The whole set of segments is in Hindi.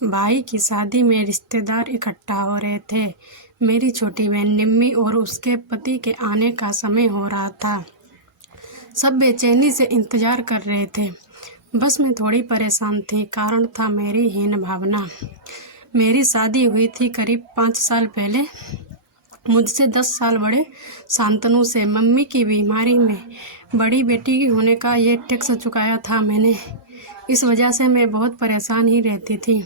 भाई की शादी में रिश्तेदार इकट्ठा हो रहे थे। मेरी छोटी बहन निम्मी और उसके पति के आने का समय हो रहा था। सब बेचैनी से इंतजार कर रहे थे। बस मैं थोड़ी परेशान थी। कारण था मेरी हीन भावना। मेरी शादी हुई थी करीब 5 साल पहले मुझसे 10 साल बड़े शांतनु से। मम्मी की बीमारी में बड़ी बेटी होने का ये टैक्स चुकाया था मैंने। इस वजह से मैं बहुत परेशान ही रहती थी।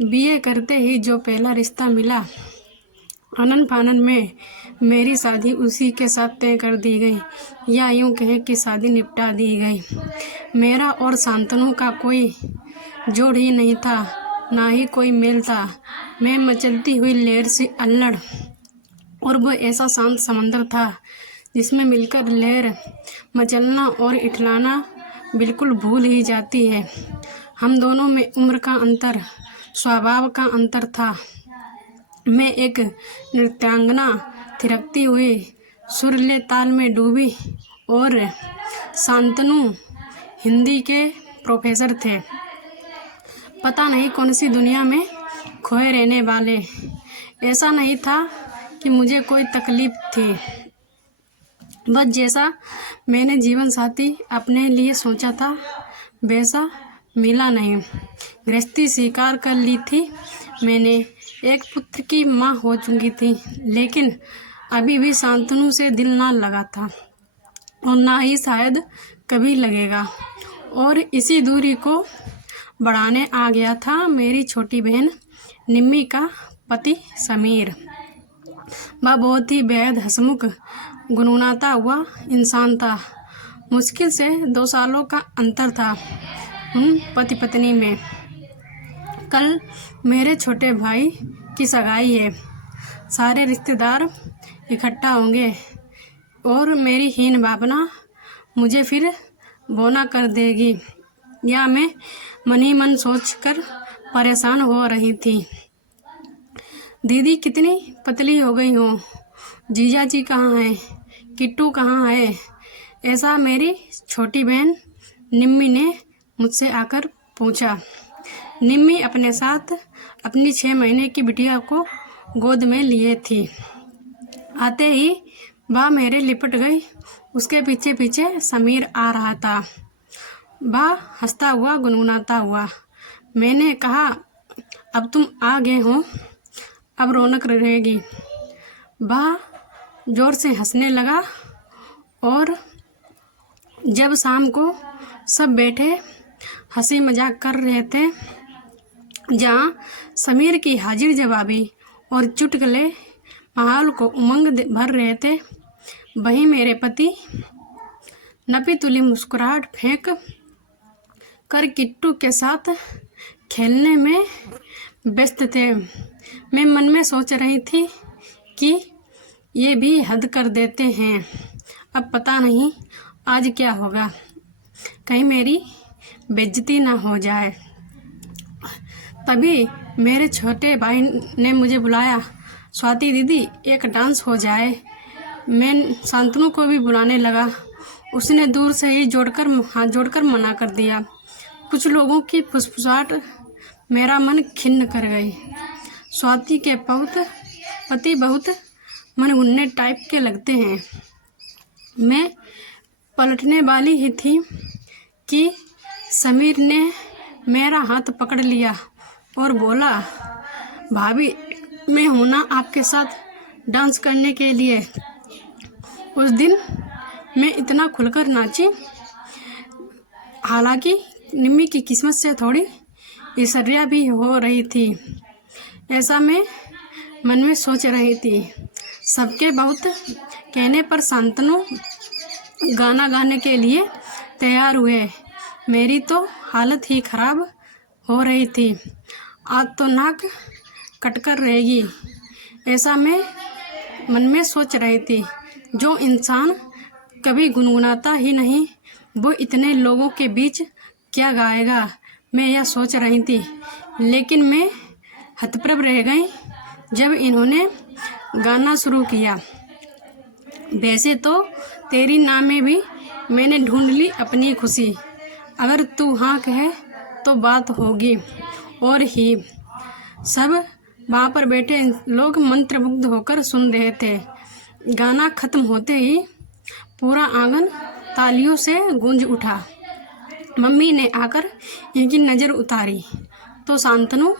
बीए करते ही जो पहला रिश्ता मिला, आनन फानन में मेरी शादी उसी के साथ तय कर दी गई, या यूँ कहें कि शादी निपटा दी गई। मेरा और शांतनु का कोई जोड़ ही नहीं था, ना ही कोई मेल था। मैं मचलती हुई लहर सी अल्लड़ और वो ऐसा शांत समंदर था जिसमें मिलकर लहर मचलना और इठलाना बिल्कुल भूल ही जाती है। हम दोनों में उम्र का अंतर, स्वभाव का अंतर था। मैं एक नृत्यांगना थिरकती हुई सुरीले ताल में डूबी और शांतनु हिंदी के प्रोफेसर थे, पता नहीं कौन सी दुनिया में खोए रहने वाले। ऐसा नहीं था कि मुझे कोई तकलीफ थी, बस जैसा मैंने जीवन साथी अपने लिए सोचा था वैसा मिला नहीं। गृहस्थी स्वीकार कर ली थी मैंने, एक पुत्र की माँ हो चुकी थी, लेकिन अभी भी शांतनु से दिल ना लगा था और ना ही शायद कभी लगेगा। और इसी दूरी को बढ़ाने आ गया था मेरी छोटी बहन निम्मी का पति समीर। वह बहुत ही बेहद हंसमुख, गुनगुनाता हुआ इंसान था। मुश्किल से 2 सालों का अंतर था उन पति पत्नी में। कल मेरे छोटे भाई की सगाई है। सारे रिश्तेदार इकट्ठा होंगे और मेरी हीन भावना मुझे फिर बौना कर देगी, या मैं मन ही मन सोचकर परेशान हो रही थी। दीदी कितनी पतली हो गई हो, जीजा जी कहाँ हैं, किट्टू कहाँ है, ऐसा मेरी छोटी बहन निम्मी ने मुझसे आकर पूछा। निम्मी अपने साथ अपनी 6 महीने की बिटिया को गोद में लिए थी। आते ही वह मेरे लिपट गई। उसके पीछे पीछे समीर आ रहा था, वह हंसता हुआ गुनगुनाता हुआ। मैंने कहा, अब तुम आ गए हो, अब रौनक रहेगी। वह जोर से हंसने लगा और जब शाम को सब बैठे हंसी मजाक कर रहे थे, जहाँ समीर की हाजिर जवाबी और चुटकुले माहौल को उमंग भर रहे थे, वहीं मेरे पति नपी तुली मुस्कुराहट फेंक कर किट्टू के साथ खेलने में व्यस्त थे। मैं मन में सोच रही थी कि ये भी हद कर देते हैं, अब पता नहीं आज क्या होगा, कहीं मेरी बेइज्जती ना हो जाए। तभी मेरे छोटे भाई ने मुझे बुलाया, स्वाति दीदी एक डांस हो जाए। मैं शांतनु को भी बुलाने लगा। उसने दूर से ही हाथ जोड़कर मना कर दिया। कुछ लोगों की फुसफुसाहट मेरा मन खिन्न कर गई। स्वाति के पति बहुत मनगुन्ने टाइप के लगते हैं। मैं पलटने वाली ही थी कि समीर ने मेरा हाथ पकड़ लिया और बोला, भाभी मैं हूं ना आपके साथ डांस करने के लिए। उस दिन मैं इतना खुलकर नाची, हालांकि निम्मी की किस्मत से थोड़ी ईर्ष्या भी हो रही थी, ऐसा मैं मन में सोच रही थी। सबके बहुत कहने पर शांतनु गाना गाने के लिए तैयार हुए। मेरी तो हालत ही खराब हो रही थी। आज तो नाक कटकर रहेगी, ऐसा मैं मन में सोच रही थी। जो इंसान कभी गुनगुनाता ही नहीं, वो इतने लोगों के बीच क्या गाएगा, मैं यह सोच रही थी। लेकिन मैं हतप्रभ रह गई जब इन्होंने गाना शुरू किया। वैसे तो तेरी नाम में भी मैंने ढूंढ ली अपनी खुशी, अगर तू हाँ कहे तो बात होगी। और ही सब वहाँ पर बैठे लोग मंत्रमुग्ध होकर सुन रहे थे। गाना खत्म होते ही पूरा आंगन तालियों से गूंज उठा। मम्मी ने आकर इनकी नज़र उतारी तो शांतनु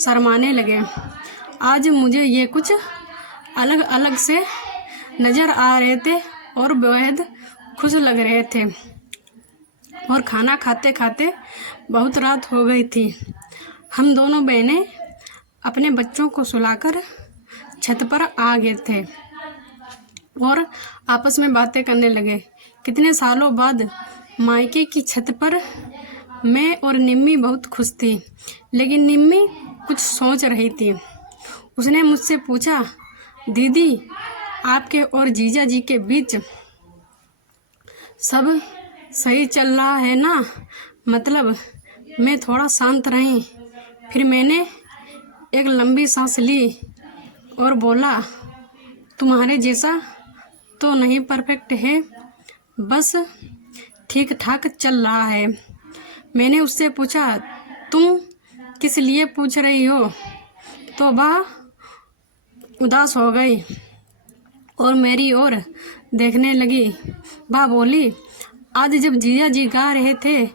शर्माने लगे। आज मुझे ये कुछ अलग अलग से नज़र आ रहे थे और बेहद खुश लग रहे थे। और खाना खाते खाते बहुत रात हो गई थी। हम दोनों बहनें अपने बच्चों को सुलाकर छत पर आ गए थे और आपस में बातें करने लगे। कितने सालों बाद मायके की छत पर मैं और निम्मी बहुत खुश थी, लेकिन निम्मी कुछ सोच रही थी। उसने मुझसे पूछा, दीदी आपके और जीजा जी के बीच सब सही चल रहा है ना? मतलब मैं थोड़ा शांत रही। फिर मैंने एक लंबी सांस ली और बोला, तुम्हारे जैसा तो नहीं परफेक्ट है, बस ठीक ठाक चल रहा है। मैंने उससे पूछा, तुम किस लिए पूछ रही हो? तो वह उदास हो गई और मेरी ओर देखने लगी। वह बोली, आज जब जीजा जी गा रहे थे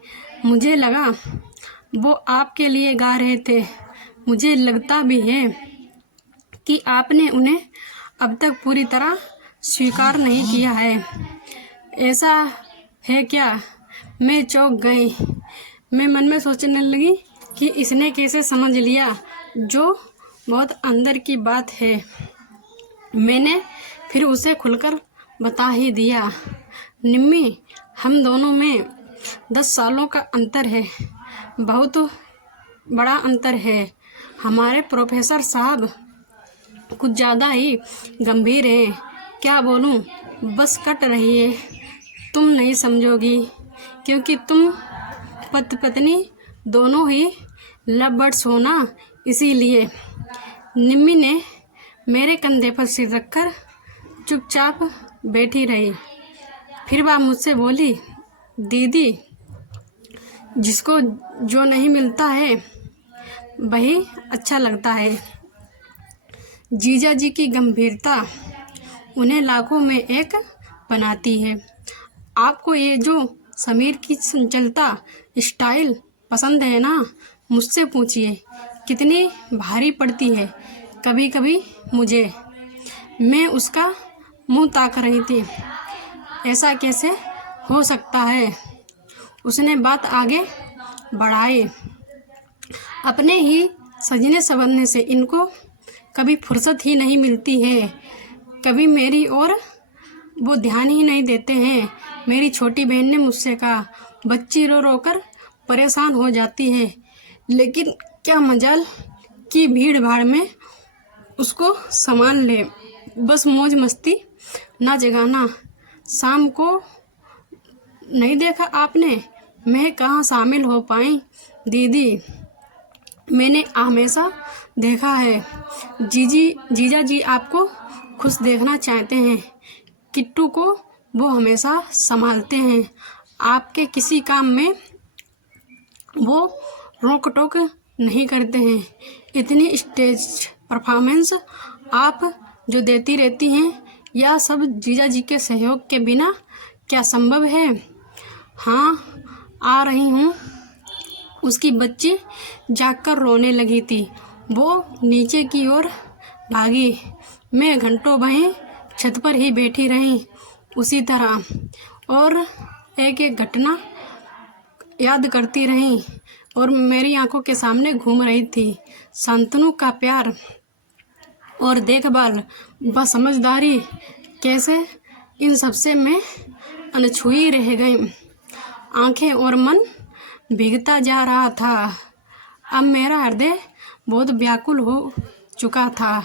मुझे लगा वो आपके लिए गा रहे थे। मुझे लगता भी है कि आपने उन्हें अब तक पूरी तरह स्वीकार नहीं किया है। ऐसा है क्या? मैं चौंक गई। मैं मन में सोचने लगी कि इसने कैसे समझ लिया, जो बहुत अंदर की बात है। मैंने फिर उसे खुलकर बता ही दिया, निम्मी हम दोनों में 10 सालों का अंतर है, बहुत बड़ा अंतर है। हमारे प्रोफेसर साहब कुछ ज़्यादा ही गंभीर हैं। क्या बोलूं, बस कट रही है। तुम नहीं समझोगी क्योंकि तुम पति पत्नी दोनों ही लव बर्ड्स हो ना, इसीलिए। निम्मी ने मेरे कंधे पर सिर रखकर चुपचाप बैठी रही। फिर वह मुझसे बोली, दीदी जिसको जो नहीं मिलता है वही अच्छा लगता है। जीजा जी की गंभीरता उन्हें लाखों में एक बनाती है। आपको ये जो समीर की चंचलता स्टाइल पसंद है ना, मुझसे पूछिए, कितनी भारी पड़ती है कभी कभी मुझे। मैं उसका मुंह ताक रही थी। ऐसा कैसे हो सकता है? उसने बात आगे बढ़ाई। अपने ही सजने संवरने से इनको कभी फुर्सत ही नहीं मिलती है। कभी मेरी ओर वो ध्यान ही नहीं देते हैं। मेरी छोटी बहन ने मुझसे कहा, बच्ची रो रो कर परेशान हो जाती है, लेकिन क्या मजाल की भीड़ भाड़ में उसको संभाल ले। बस मौज मस्ती नाच गाना। शाम को नहीं देखा आपने? मैं कहाँ शामिल हो पाई दीदी। मैंने हमेशा देखा है जीजा जी आपको खुश देखना चाहते हैं। किट्टू को वो हमेशा संभालते हैं। आपके किसी काम में वो रोक टोक नहीं करते हैं। इतनी स्टेज परफॉर्मेंस आप जो देती रहती हैं, यह सब जीजा जी के सहयोग के बिना क्या संभव है? हाँ, आ रही हूँ। उसकी बच्ची जागकर रोने लगी थी। वो नीचे की ओर भागी। मैं घंटों वहीं छत पर ही बैठी रही उसी तरह और एक एक घटना याद करती रही और मेरी आंखों के सामने घूम रही थी। शांतनु का प्यार और देखभाल, व समझदारी, कैसे इन सबसे मैं अनछुई रह गई। आंखें और मन भीगता जा रहा था। अब मेरा हृदय बहुत व्याकुल हो चुका था।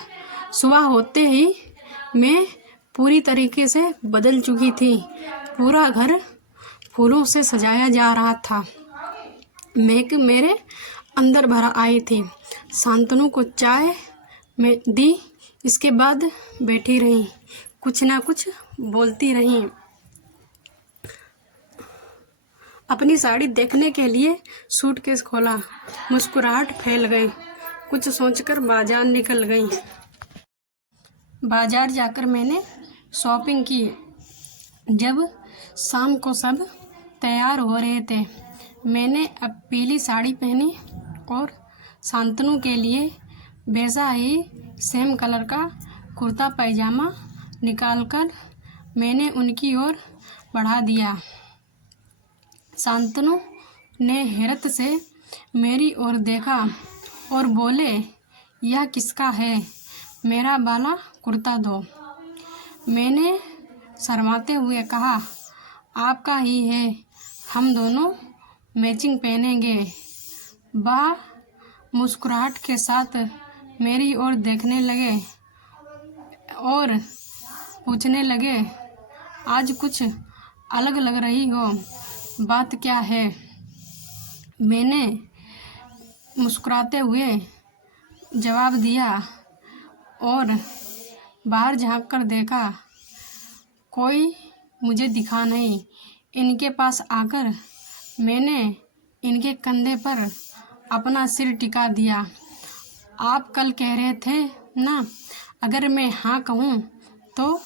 सुबह होते ही मैं पूरी तरीके से बदल चुकी थी। पूरा घर फूलों से सजाया जा रहा था। महक मेरे अंदर भरा आई थी। शांतनु को चाय में दी। इसके बाद बैठी रही, कुछ ना कुछ बोलती रही। अपनी साड़ी देखने के लिए सूटकेस खोला। मुस्कुराहट फैल गई। कुछ सोचकर बाजार निकल गई। बाजार जाकर मैंने शॉपिंग की। जब शाम को सब तैयार हो रहे थे, मैंने अब पीली साड़ी पहनी और शांतनु के लिए वैसा ही सेम कलर का कुर्ता पैजामा निकालकर मैंने उनकी ओर बढ़ा दिया। शांतनु ने हैरत से मेरी ओर देखा और बोले, यह किसका है? मेरा वाला कुर्ता दो। मैंने शर्माते हुए कहा, आपका ही है, हम दोनों मैचिंग पहनेंगे। वह मुस्कुराहट के साथ मेरी ओर देखने लगे और पूछने लगे, आज कुछ अलग लग रही हो, बात क्या है? मैंने मुस्कुराते हुए जवाब दिया और बाहर झांक कर देखा। कोई मुझे दिखा नहीं। इनके पास आकर मैंने इनके कंधे पर अपना सिर टिका दिया। आप कल कह रहे थे ना, अगर मैं हाँ कहूँ तो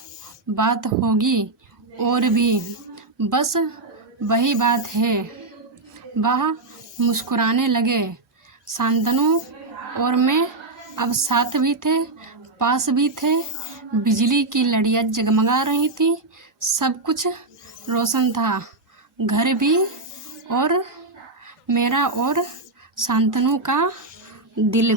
बात होगी और भी, बस वही बात है। वह मुस्कुराने लगे। शांतनु और मैं अब साथ भी थे, पास भी थे। बिजली की लड़ियाँ जगमगा रही थी। सब कुछ रोशन था, घर भी और मेरा और शांतनु का दिल भी।